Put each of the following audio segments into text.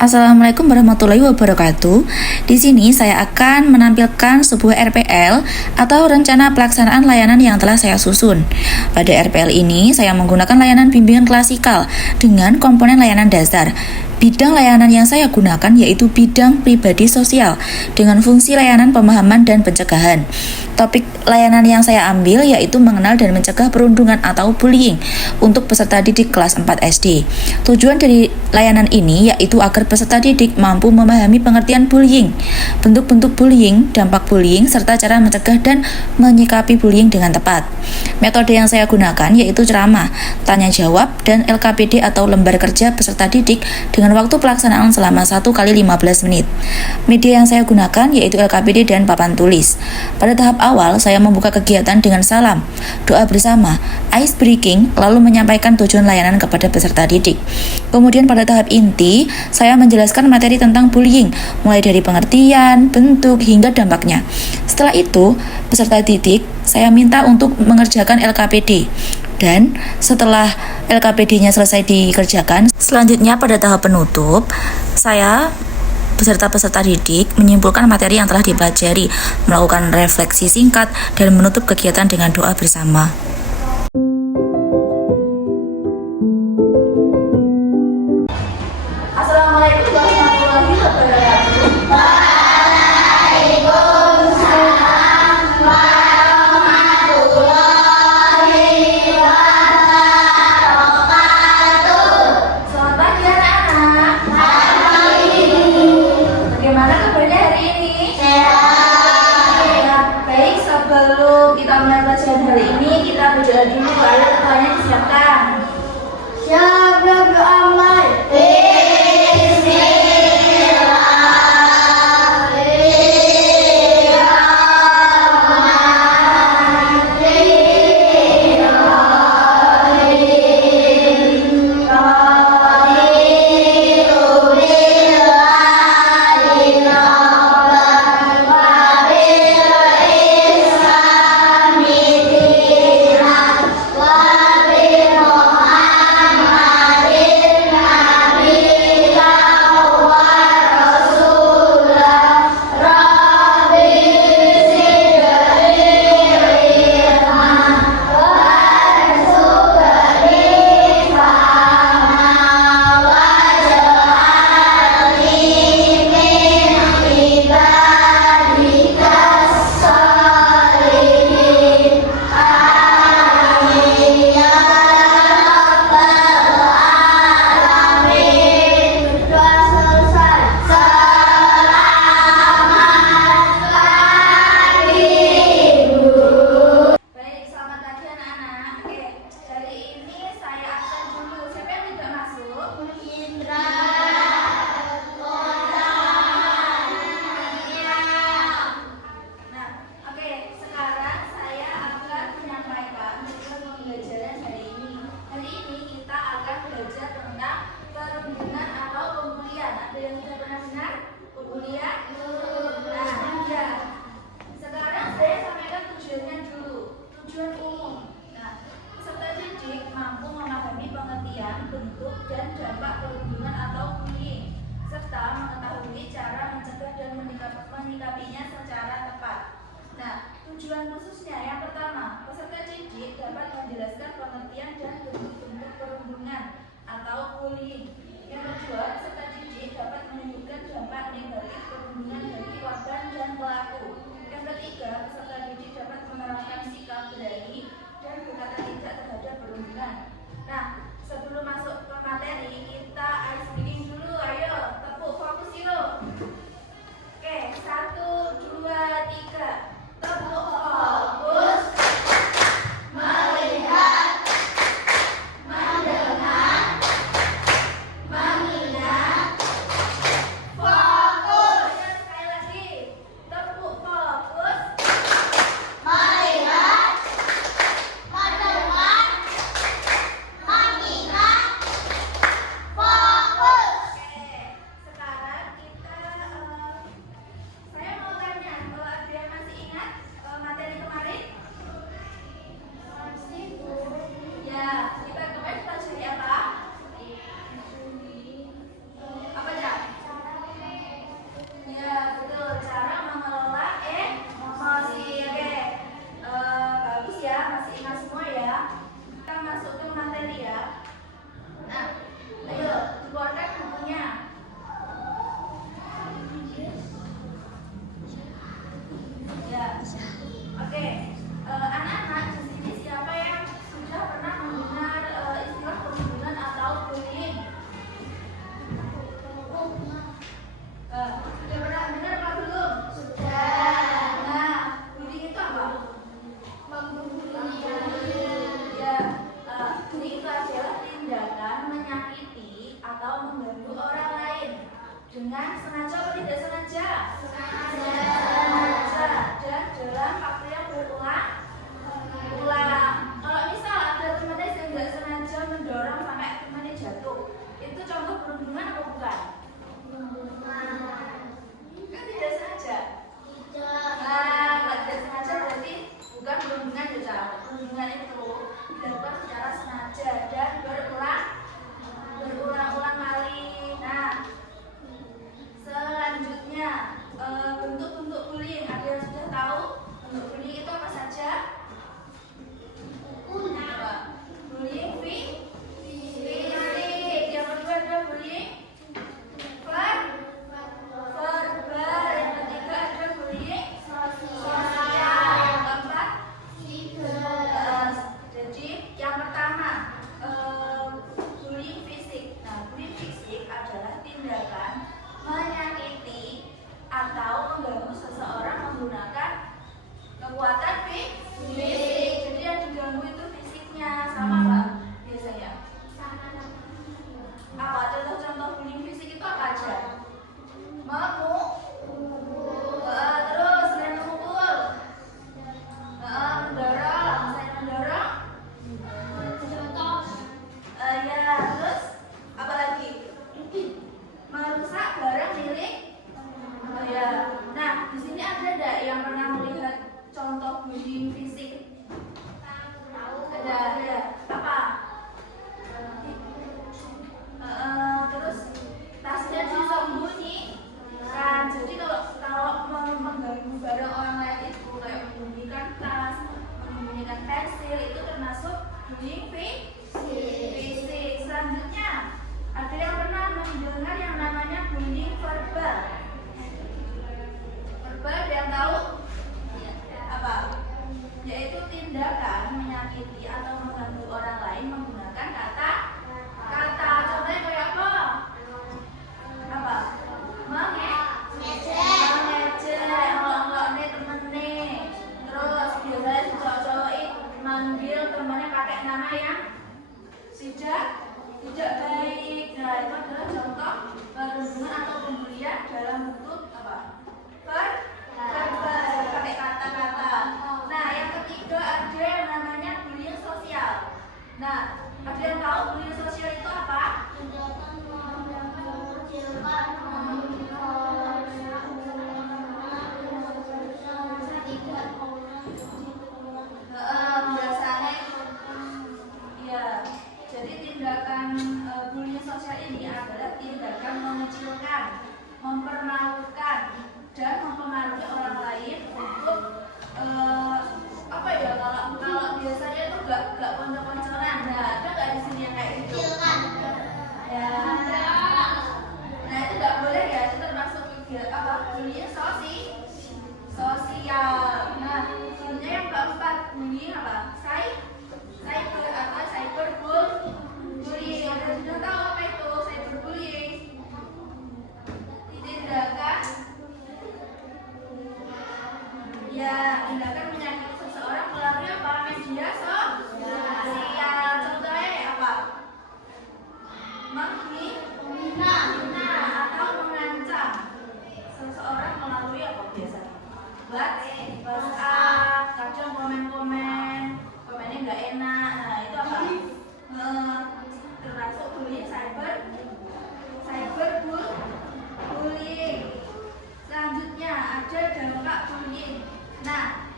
Assalamualaikum warahmatullahi wabarakatuh. Di sini saya akan menampilkan sebuah RPL atau rencana pelaksanaan layanan yang telah saya susun. Pada RPL ini saya menggunakan layanan bimbingan klasikal dengan komponen layanan dasar. Bidang layanan yang saya gunakan yaitu bidang pribadi sosial dengan fungsi layanan pemahaman dan pencegahan. Topik layanan yang saya ambil yaitu mengenal dan mencegah perundungan atau bullying untuk peserta didik kelas 4 SD. Tujuan dari layanan ini yaitu agar peserta didik mampu memahami pengertian bullying, bentuk-bentuk bullying, dampak bullying, serta cara mencegah dan menyikapi bullying dengan tepat. Metode yang saya gunakan yaitu ceramah, tanya jawab, dan LKPD atau lembar kerja peserta didik dengan waktu pelaksanaan selama 1 kali 15 menit. Media yang saya gunakan yaitu LKPD dan papan tulis. Pada tahap awal, saya membuka kegiatan dengan salam, doa bersama, ice breaking, lalu menyampaikan tujuan layanan kepada peserta didik. Kemudian pada tahap inti, saya menjelaskan materi tentang bullying, mulai dari pengertian, bentuk, hingga dampaknya. Setelah itu, peserta didik saya minta untuk mengerjakan LKPD. Dan setelah LKPD-nya selesai dikerjakan, selanjutnya pada tahap penutup, saya beserta peserta didik menyimpulkan materi yang telah dipelajari, melakukan refleksi singkat, dan menutup kegiatan dengan doa bersama. Assalamualaikum warahmatullahi wabarakatuh. Selamat pagi anak-anak. Bagaimana kabarnya hari ini? Ya, baik, sebelum kita mulai pelajaran hari ini, kita berdoa dulu. Ayo doanya disiapkan. Siap, berdoa mulai. Bentuk dan dampak perundungan atau bullying, serta mengetahui cara mencegah dan menyikapinya secara tepat. Nah, tujuan khususnya yang pertama, peserta didik dapat menjelaskan pengertian dan bentuk-bentuk perundungan atau bullying. Yang kedua, peserta didik dapat menunjukkan dampak negatif perundungan bagi korban dan pelaku. Yang ketiga, peserta didik dapat menerapkan sikap berani dan berkata tidak terhadap perundungan. Nah, sebelum masuk ke materi, kita ice breaking dulu. Ayo, tepuk fokus yuk. Oke, 1, 2, 3. Tepuk fokus. Melihat, mendengar, dengan sengaja atau tidak sengaja? Sengaja. Dan dalam waktu yang berulang. Kalau misal ada temannya yang nggak sengaja mendorong sampai temannya jatuh, itu contoh perundungan atau bukan? Kan tidak sengaja. Nah, kalau tidak sengaja berarti bukan perundungan ya. Perundungan itu dilakukan secara sengaja dan berulang-ulang kali. Nah, selanjutnya bentuk-bentuk bullying. Ada yang sudah tahu bentuk bullying itu apa saja? Bullying fisik. Yang kedua ada bullying verbal. Yang ketiga ada bullying sosial. Yang keempat jadi yang pertama bullying fisik. Nah, bullying fisik adalah tindakan menyakiti atau mengganggu seseorang menggunakan kekuatan fisik. Jadi yang diganggu itu fisiknya, sama Mbak biasanya. Apa contoh-contoh bullying fisik itu apa aja? Terus selain memukul, mendorong, selain mendorong, ya terus apa lagi? Merusak barang milik. Oh ya. Nah, di sini ada enggak yang pernah melihat contoh bullying fisik? Ada. Apa? Terus tasnya disembunyikan. Jadi kalau mengganggu barang orang lain itu kayak menyembunyikan tas, menyembunyikan pensil, itu termasuk bullying fisik. Selanjutnya ada yang pernah mendengar yang namanya bullying verbal. Verbal ada yang tahu? Apa? Yaitu tindakan menyakiti atau mengganggu orang lain menggunakan kata. Contohnya kayak apa? Apa? Mengejek, ngelok-ngelok nih temen nih. Terus biasanya si cowok-cowok manggil temannya pakai nama yang tidak baik. Nah, itu adalah contoh perundungan atau pembulian dalam bentuk apa? Verbal, pakai kata-kata. Nah, yang ketiga ada yang namanya bullying sosial. Nah, ada yang tahu bullying sosial itu apa? Biasanya ya. Jadi tindakan bullying sosial ini adalah tindakan mengecilkan, mempermalukan, dan mempengaruhi orang lain untuk apa ya? Kalau biasanya itu gak konco-konconan. Nah, ada nggak di sini yang kayak gitu? Ya. Nah, itu nggak boleh ya. Itu termasuk apa? Bullying sosial. Nah, selanjutnya yang keempat bullying apa? Cyber atau cyberbullying. Anda sudah tahu apa itu cyberbullying? Tindakan menyakiti seseorang melalui apa? Media sosial. Contohnya apa? Menghina atau mengancam seseorang melalui apa biasanya? WhatsApp, kadang komennya nggak enak. Nah, itu apa? Termasuk bullying cyberbullying. Selanjutnya ada dampak bullying. Nah,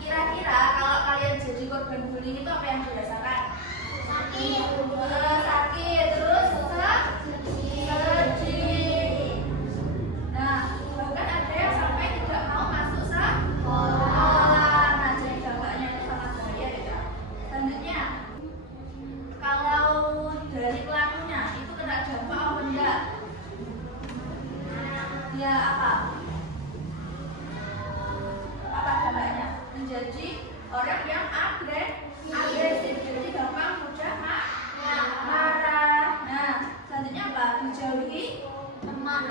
kira-kira kalau kalian jadi korban bullying itu apa yang dirasakan? Sakit, terus sedih. Nah, bahkan ada yang sampai tidak mau masuk sekolah. Nah, jadi dampaknya itu sangat bahaya ya. Selanjutnya, kalau dari pelakunya itu kena dampak apa enggak? Ya apa? Apa dampaknya? Menjadi orang yang agresif, jadi gampang mudah marah. Nah, selanjutnya apa? Dijauhi teman,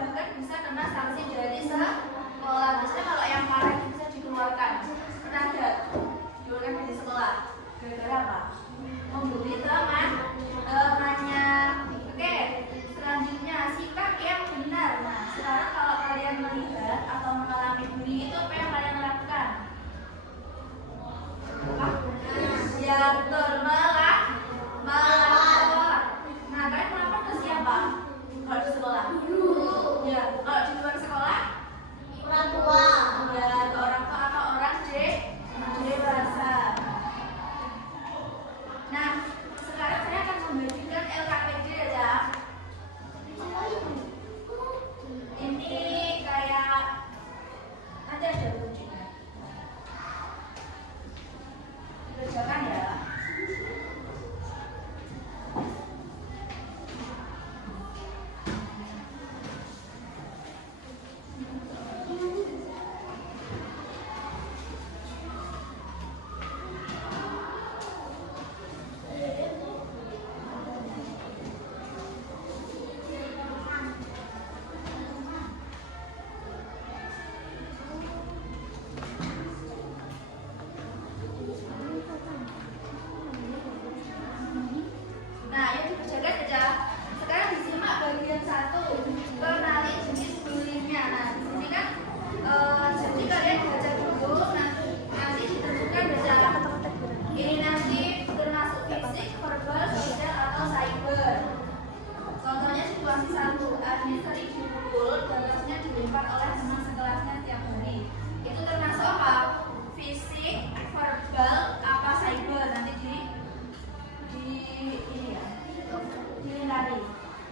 bahkan bisa kena sanksi dari sekolah. Biasanya kalau yang parah itu bisa dikeluarkan. Pernah nggak dikeluarkan dari sekolah? Gara-gara apa? Membuli temannya. Oke, selanjutnya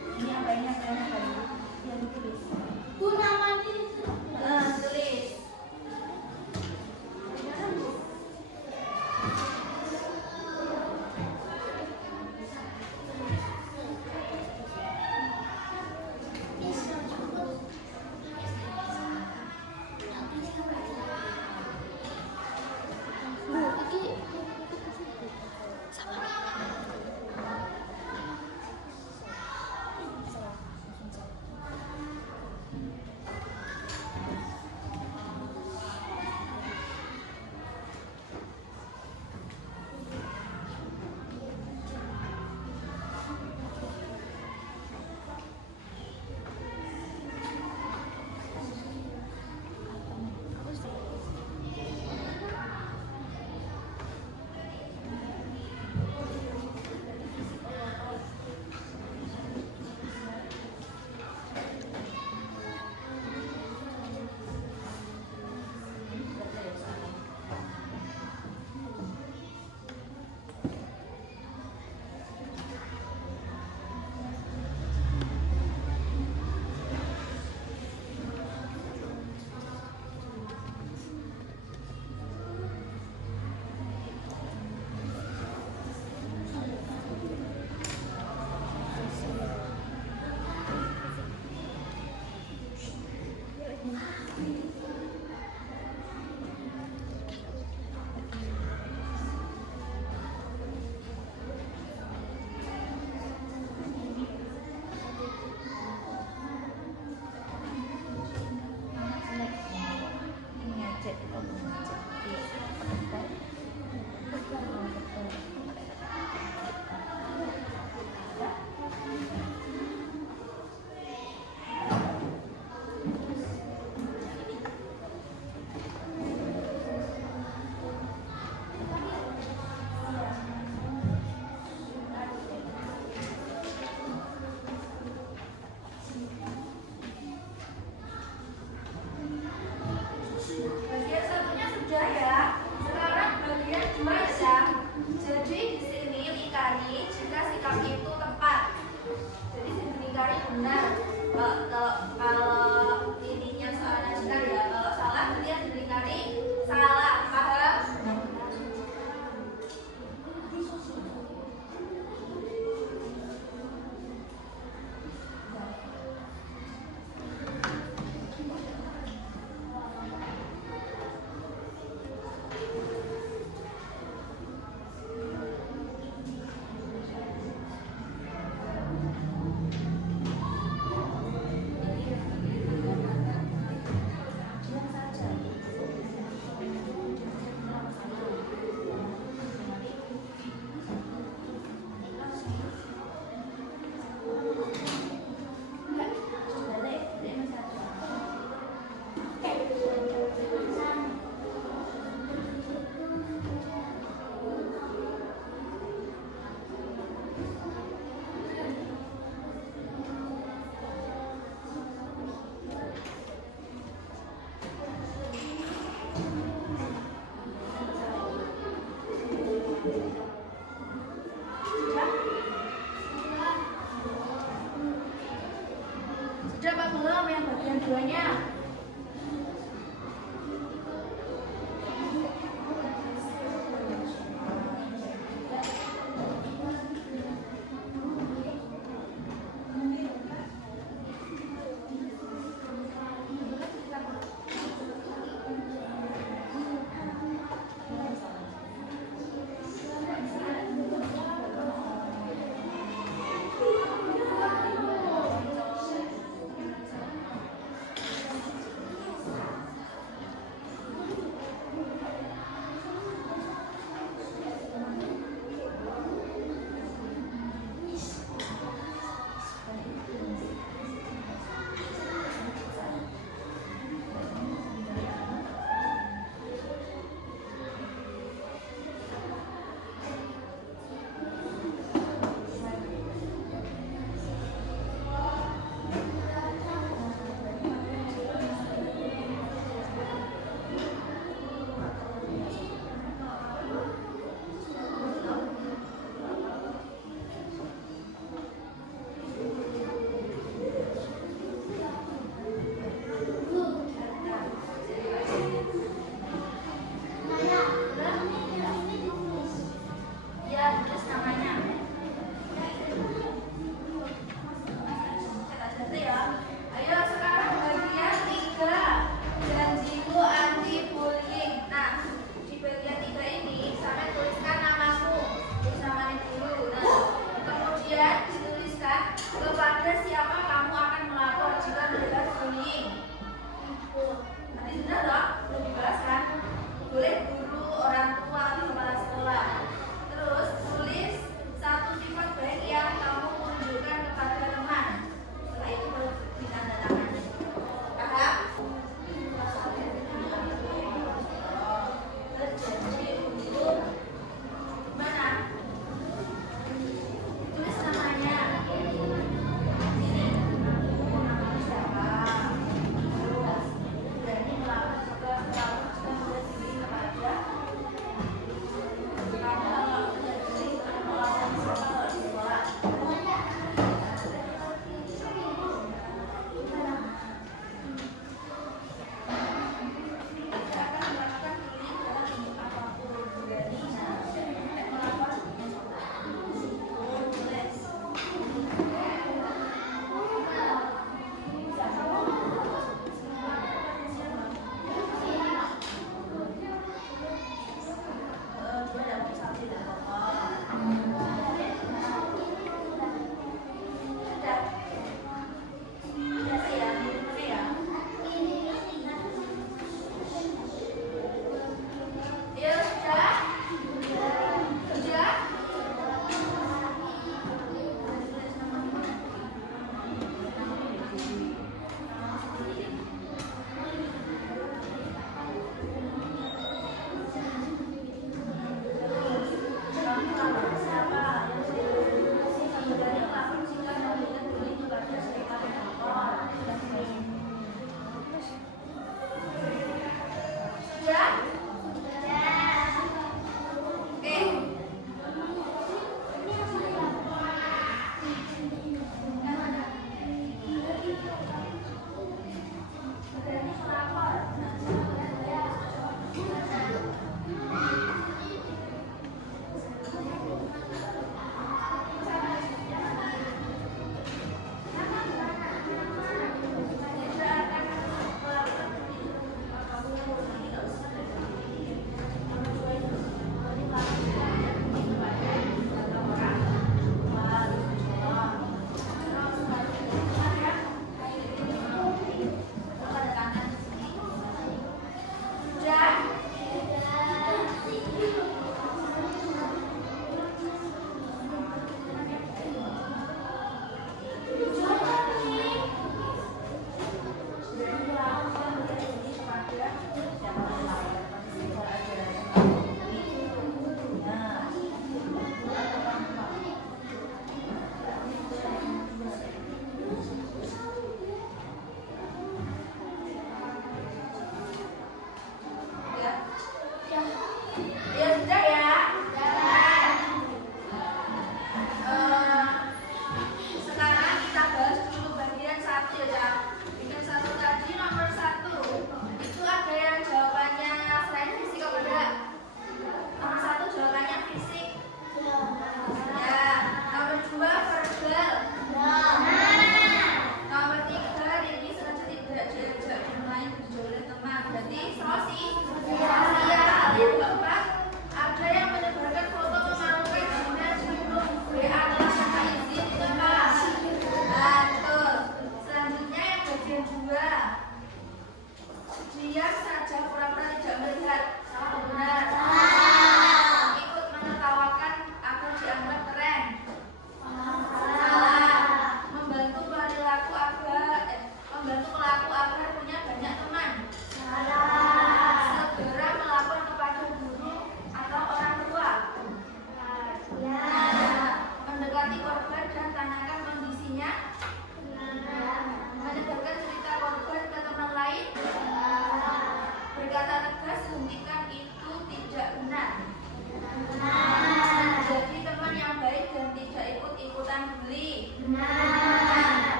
Ini apa ini apa ini apa ini? Yang ditulis. Bu namanya Tulis. Bu iki Bagian satunya sudah ya. Sekarang bagian dua ya. Jadi di sini lingkari jika sikap itu tepat. Jadi sini lingkari benar. Kalau ininya soalnya benar ya. Kalau salah berarti yang dilingkari salah. Paham? Sudah Pak belum yang bagian duanya? siapa kamu akan melapor jika melihat bullying? Ibu. Nanti sudah loh, belum dibahas kan? Boleh Bu?